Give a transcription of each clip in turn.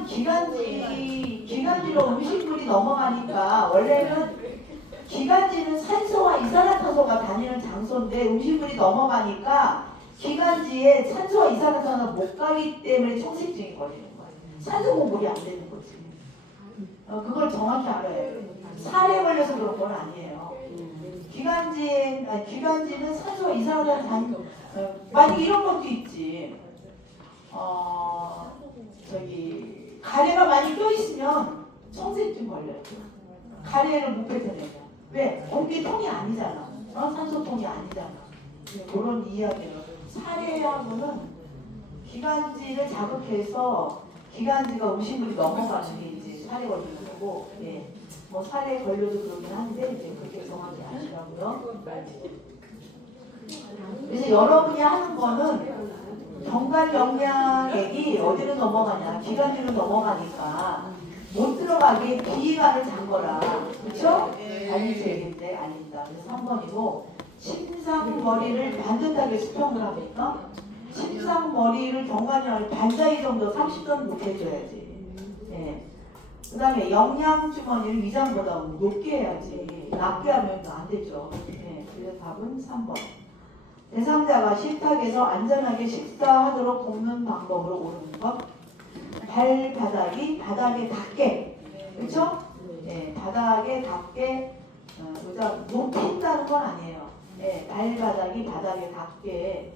왜냐면 기관지로 음식물이 넘어가니까 원래는 기관지는 산소와 이산화탄소가 다니는 장소인데 음식물이 넘어가니까 기관지에 산소와 이산화탄소가 못 가기 때문에 청색증이 걸리는 거예요. 산소 공급이 안 되는 거지. 그걸 정확히 알아야 돼요. 살에 걸려서 그런 건 아니에요. 기관지는 산소와 이산화탄소 만약 이런 것도 있지. 가래가 많이 껴있으면 청색증 걸려요. 가래를 못 뱉어내면. 왜? 공기통이 아니잖아. 산소통이 아니잖아. 그런 이야기예요. 사례하고는 기관지를 자극해서 기관지가 음식물이 넘어가는 게 이제 사례 걸리는 거고, 예. 뭐 사례 걸려도 그러긴 한데 이제 그렇게 정확히 아시라고요. 그래서 여러분이 하는 거는 경관영양액이 어디로 넘어가냐? 기관지로 넘어가니까 못 들어가게 비관을 잠거라. 그렇죠? 알리셔야 되는데 아닙니다. 그래서 3번이고 침상머리를 반듯하게 수평을 합니까? 침상머리를 경관영양을 반사이 정도 30도 높여줘야지. 네. 그 다음에 영양주머니를 위장보다 높게 해야지. 낮게 하면 안 되죠. 네. 그래서 답은 3번. 대상자가 식탁에서 안전하게 식사하도록 돕는 방법으로 옳은 것. 발바닥이 바닥에 닿게, 그렇죠? 네, 바닥에 닿게 의자 높인다는 건 아니에요. 네, 발바닥이 바닥에 닿게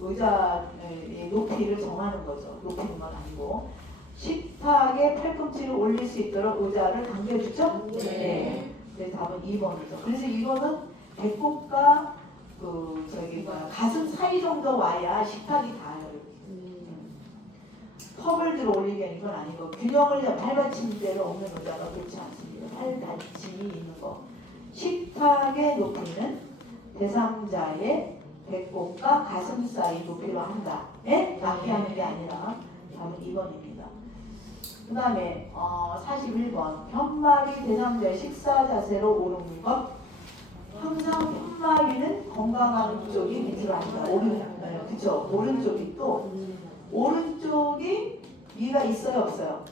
의자의 높이를 정하는 거죠. 높이는 건 아니고 식탁에 팔꿈치를 올릴 수 있도록 의자를 당겨주죠. 네. 그래서 답은 2번이죠. 그래서 이거는 배꼽과 가슴 사이 정도 와야 식탁이 닿아요. 컵을 들어 올리게 하는 건 아니고 균형을 팔받침대로 없는 의자가 좋지 않습니다. 팔받침이 있는 거. 식탁의 높이는 대상자의 배꼽과 가슴 사이 높이로 한다. 네? 낮게 하는 게 아니라 답은 2번입니다. 그 다음에 41번 현마리 대상자의 식사 자세로 옳은 것. 항상 현마리는 건강한 쪽이 밑으로 한다. 그쵸? 오른쪽이 또 오른쪽이 미가 있어요, 없어요?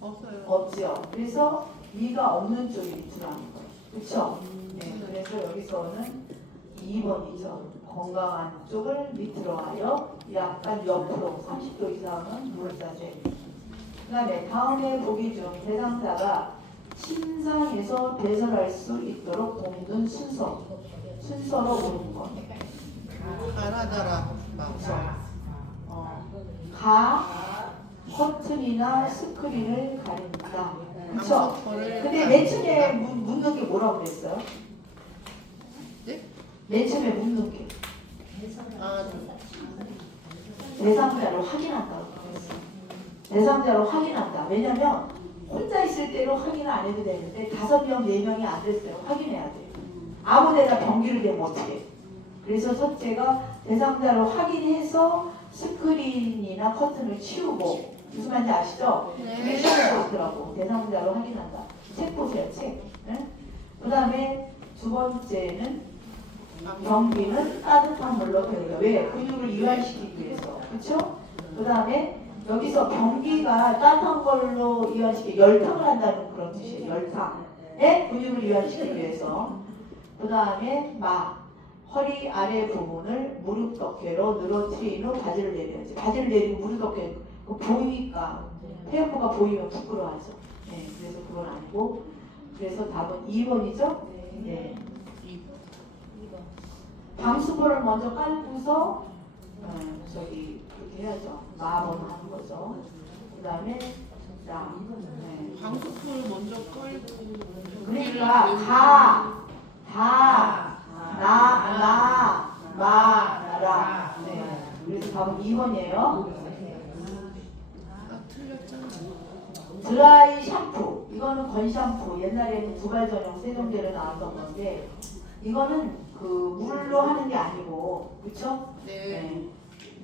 없어요. 없죠. 그래서 미가 없는 쪽이 밑으로 하는 거예요. 그쵸? 네, 그래서 여기서는 2번이죠. 건강한 쪽을 밑으로 하여 약간 옆으로 30도 이상은 물자재. 그 다음에 다음의 보기 중 대상자가 침상에서 배설할 수 있도록 돕는 순서로 옳은 것. 가라다라. 커튼이나 스크린을 가린다. 그쵸? 근데 맨 처음에 묻는 게 뭐라고 그랬어요? 네? 맨 처음에 묻는 게 아, 대상자를 확인한다고 그랬어요. 대상자를 확인한다. 왜냐면 혼자 있을 때는 확인을 안 해도 되는데 5명, 4명이 안 됐을 때 확인해야 돼요. 아무데나 변기를 대면 어떻게 해? 그래서 첫째가 대상자를 확인해서 스크린이나 커튼을 치우고, 무슨 말인지 아시죠? 그게 시험에 있더라고. 대상자로 확인한다. 책 보세요, 책. 네? 그 다음에 두 번째는 변기는 따뜻한 물로 데우다. 왜? 근육을 이완시키기 위해서. 그쵸? 그 다음에 여기서 변기가 따뜻한 걸로 이완시키기, 열탕을 한다는 그런 뜻이에요. 열탕. 네? 근육을 이완시키기 위해서. 그 다음에 허리 아래 부분을 무릎 덮개로 늘어뜨린 후 바지를 내려야지. 바지를 내리고 무릎 덮개 보이니까 폐업부가 보이면 부끄러워하죠. 네, 그래서 그건 아니고 그래서 답은 2번이죠. 네. 방수포를 먼저 깔고서 그렇게 해야죠. 마번 하는 거죠. 그 다음에 방수포를 먼저 깔고. 그러니까 라. 네. 그래서 답은 2번이에요. 나 틀렸잖아. 드라이 샴푸. 이거는 건샴푸. 옛날에는 두발 전용 세정제로 나왔던 건데 이거는 물로 하는 게 아니고, 그쵸? 네.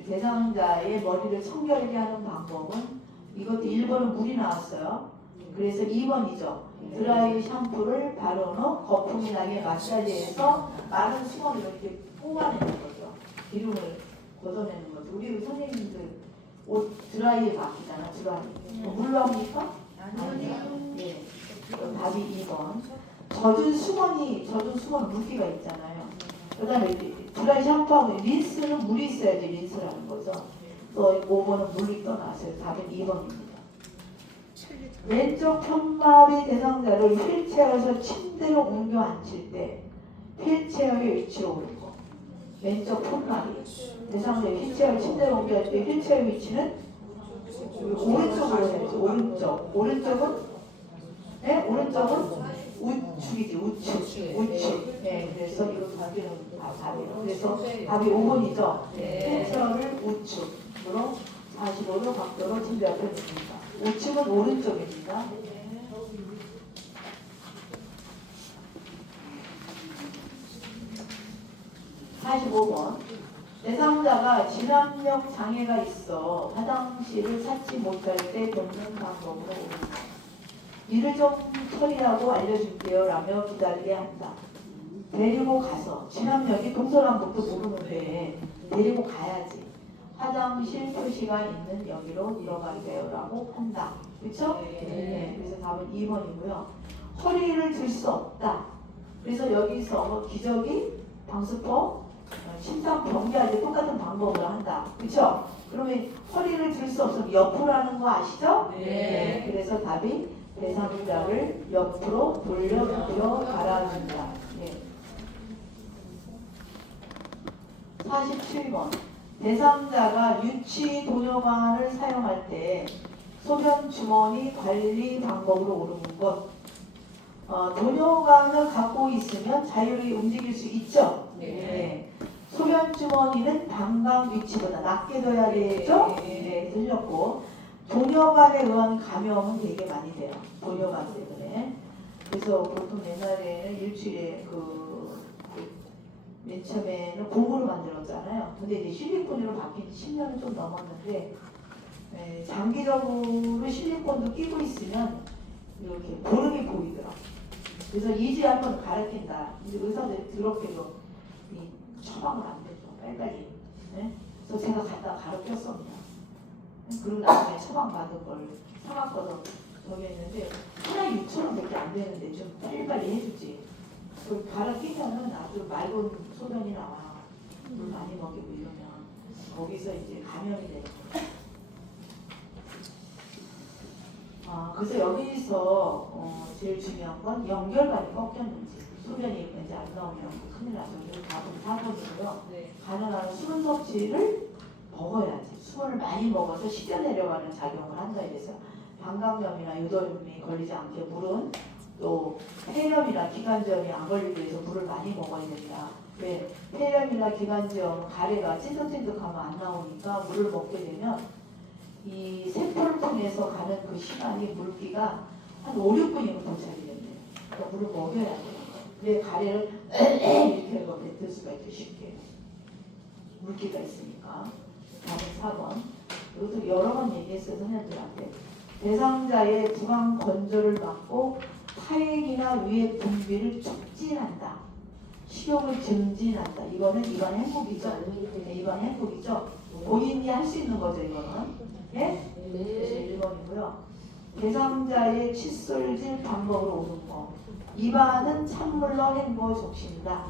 대상자의 머리를 청결하게 하는 방법은 이것도 1번은 물이 나왔어요. 그래서 2번이죠. 드라이 샴푸를 바른 후 거품이 나게 마사지해서 마른 수건으로 이렇게 뽑아내는 거죠. 기름을 걷어내는 거죠. 우리 선생님들 옷 드라이에 맡기잖아. 드라이. 물로 합니까? 아니요. 예. 답이 2번. 젖은 수건 물기가 있잖아요. 그 다음에 드라이 샴푸하고 린스는 물이 있어야지 린스라는 거죠. 또 5번은 물이 떠나서요. 답은 2번입니다. 왼쪽 편마비 대상자를 휠체어에서 침대로 옮겨 앉힐 때 휠체어의 위치로 오른 거. 왼쪽 편마비 대상자 휠체어를 침대로 옮겨 앉힐 때 휠체어의 위치는 오른쪽으로 해야지. 오른쪽은 네? 오른쪽은 우측이지. 우측. 네, 그래서 이거 답이는 답이에요. 그래서 답이 5번이죠. 휠체어를 우측으로 45도 각도로 침대 옆에 놓습니다. 우측은 오른쪽입니다. 45번. 대상자가 진압력 장애가 있어 화장실을 찾지 못할 때 돕는 방법으로 오른다. 일을 좀 처리하고 알려줄게요 라며 기다리게 한다. 데리고 가서 진압력이 동서남북도 모르는데 데리고 가야지. 화장실 표시가 있는 여기로 들어가세요 라고 한다. 그렇죠? 네. 그래서 답은 2번이고요. 허리를 들 수 없다. 그래서 여기서 기저귀, 방수포, 심장 병기할 때 똑같은 방법으로 한다. 그렇죠? 그러면 허리를 들 수 없으면 옆으로 하는 거 아시죠? 네. 그래서 답이 대상자를 옆으로 돌려 가라앉는다. 네. 47번. 대상자가 유치 도뇨관을 사용할 때 소변 주머니 관리 방법으로 오르는 것. 도뇨관을 갖고 있으면 자유롭게 움직일 수 있죠. 네. 소변 주머니는 방광 위치보다 낮게 둬야 되죠. 네, 틀렸고 도뇨관에 의한 감염은 되게 많이 돼요. 도뇨관 때문에. 그래서 보통 옛날에는 일주일에 맨 처음에는 고무로 만들었잖아요. 근데 이제 실리콘으로 바뀐 지 10년은 좀 넘었는데 장기적으로 실리콘도 끼고 있으면 이렇게 보름이 보이더라고요. 그래서 2주에 한 번 갈아낀다. 이제 의사들이 더럽게도 처방을 안 되죠. 빨리빨리. 네? 그래서 제가 갖다가 갈아 꼈습니다. 그리고 나중에 처방 받은 걸 사갖고도 저기 했는데 하나에 6,000원밖에 안 되는데 좀 빨리빨리 해주지. 그 갈아 끼면은 아주 맑은 소변이 나와요. 물 많이 먹이고 이러면 거기서 이제 감염이 되는 거예요. 그래서 여기서 제일 중요한 건 연결관이 꺾였는지 소변이 이제 안 나오면 큰일 나죠. 답은 4번이고요. 가능한 수분 섭취를 먹어야지. 수분을 많이 먹어서 식여 내려가는 작용을 한다 이래서 방광염이나 유도염이 걸리지 않게 물은 또 폐렴이나 기관지염이 안 걸리기 위해서 물을 많이 먹어야 된다. 왜? 폐렴이나 기관지염 가래가 찐득찐득하면 안 나오니까 물을 먹게 되면 이 세포를 통해서 가는 그 시간이 물기가 한 5, 6분이면 도착이 된대요. 그러니까 물을 먹여야 돼요. 왜 가래를 이렇게 해서 뱉을 수가 있죠. 쉽게. 물기가 있으니까. 답은 4번. 이것도 여러 번 얘기했어요. 선생님들한테. 대상자의 부강 건조를 막고 타액이나 위의 분비를 촉진한다. 식욕을 증진한다. 이거는 입안 행복이죠. 네, 입안 행복이죠. 본인이 할 수 있는 거죠. 이거는. 예? 그래서 1번이고요. 대상자의 칫솔질 방법으로 오는 거. 입안은 찬물로 헹궈 적신다.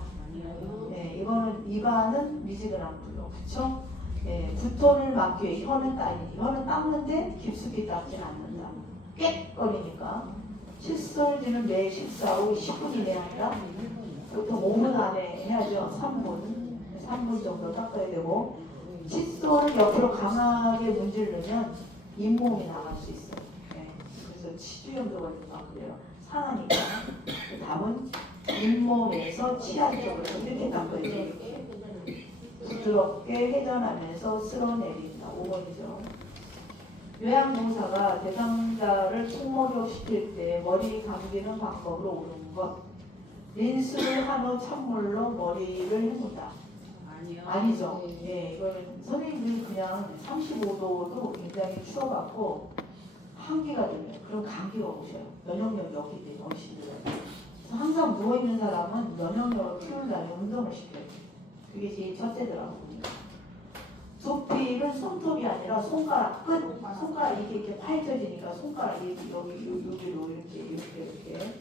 네, 이거는 입안은 미지근한 물로. 그쵸? 네, 구토를 막기 위해 혀는 닦는데 깊숙이 닦진 않는다. 꽥거리니까. 칫솔질은 매 식사 후 10분 이내에 한다. 보통 5분 안에 해야죠. 3분 정도 닦아야 되고 칫솔을 옆으로 강하게 문지르면 잇몸이 나갈 수 있어요. 네. 그래서 치주염도 걸리고 막 그래요. 상하니까. 답은 잇몸에서 치아 쪽으로 이렇게 닦아야 돼요. 이렇게. 부드럽게 회전하면서 쓸어내린다. 5번이죠. 요양봉사가 대상자를 통목욕시킬 때 머리 감기는 방법으로 오르는 것. 린스를 한 후 찬물로 머리를 헹군다. 아니죠. 예, 이거는 선생님들이 그냥 35도도 굉장히 추워갖고 한기가 들면 그럼 감기가 오셔요. 면역력이 없기 때문에 어르신들은. 항상 누워있는 사람은 면역력을 키우려면 운동을 시켜요. 그게 제일 첫째더라고요. 두피는 손톱이 아니라 손가락 끝, 손가락 이렇게 파헤쳐지니까 손가락 여기로 이렇게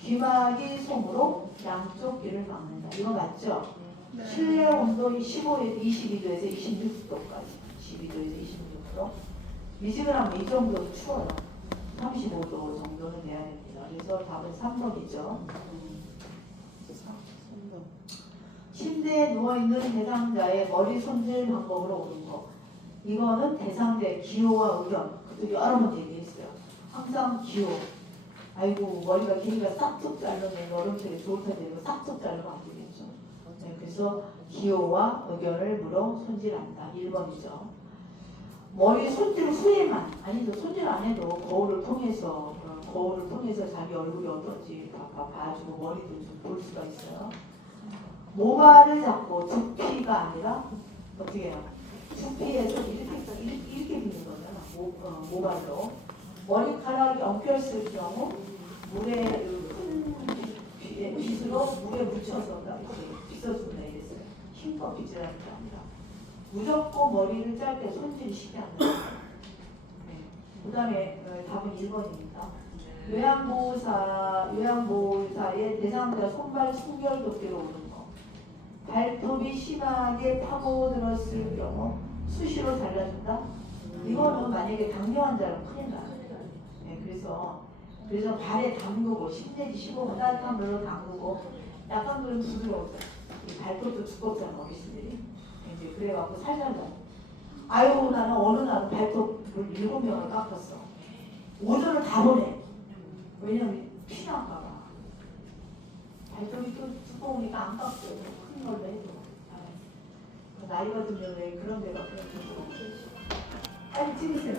귀막이 솜으로 양쪽 귀를 막는다. 이거 맞죠? 네. 실내 온도 15에서 22도에서 26도까지 12도에서 26도 미지근하면 이 정도는 추워요. 35도 정도는 돼야 됩니다. 그래서 답은 3번이죠. 침대에 누워있는 대상자의 머리 손질 방법으로 오는 거. 이거는 대상자의 기호와 의견. 그것도 여러 번 얘기했어요. 항상 기호. 아이고 머리가 길이가 싹둑 자르면 여름철에 좋을 텐데 이거 싹둑 자르면 안 되겠죠. 네, 그래서 기호와 의견을 물어 손질한다. 1번이죠. 머리 손질 후에만 아니죠. 손질 안 해도 거울을 통해서 자기 얼굴이 어떤지 봐주고 머리도 좀 볼 수가 있어요. 모발을 잡고 두피가 아니라 어떻게 해요? 두피에서 이렇게 비는 거잖아. 모발로. 머리카락이 엉켰을 경우 물에 큰 빗으로 물에 묻혀서 이렇게 빗어준다 이랬어요. 힘껏 빗으라는 게 아니라 무조건 머리를 짧게 손질시켜야 한다. 네. 그 다음에 답은 1번입니다. 요양보호사의 대상자 손발 순결 도끼로 오는 거. 발톱이 심하게 파고들었을 경우 수시로 잘라준다. 이거는 만약에 당뇨 환자는 큰일 나요. 네, 그래서 발에 담그고 10 내지 15분 따뜻한 물로 담그고 약간 그런 부드러워서 발톱도 두껍잖아 어르신들이. 이제 그래갖고 살살다. 아유 나는 어느 날은 발톱을 7명을 깎았어. 오전을 다 보내. 왜냐면 피날까봐. 발톱이 또 두꺼우니까 안 깎여요. 큰 걸로 해도. 나이가 들면 왜 그런 데가 그런 데 빨리 찍으세요.